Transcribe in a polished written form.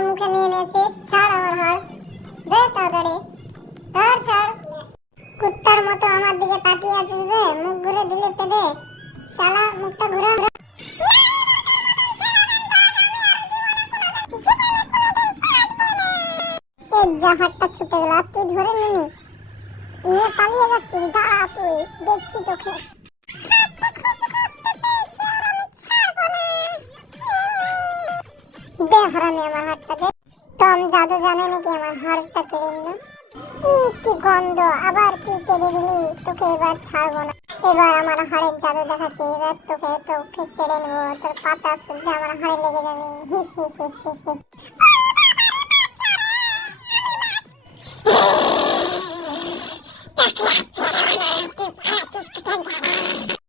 হাড় মুখে নিয়ে নিয়েছিস, ছাড় আমার হাড়, দে তাড়াতাড়ি, ছাড়। কুত্তার মতো আমার দিকে তাকিয়ে আছিস বে, মুখ ঘুরে দিলে পেদে, শালা মুখটা ঘুরা। এই জাহাজটা ছুটে গেল, আর তুই ধরে নিয়ে পালিয়ে যাচ্ছিস, দাঁড়া তুই, দেখছি তোকে। দে হারামি আমার হাড়টা দে। টম জাদু জানে নাকি আমার হাড়টা কেড়ে নিল। কি গন্ধ, আবার কি কেড়ে দিলি, তোকে এবার ছাড়বো না। এবার আমার হাড়ের জাদু দেখাচ্ছি, এবার তোকে ছেড়ে নেবো, তোর পাছা শুদ্ধ আমার হাড়ে লেগে যাবে। হি হি হি হি হি।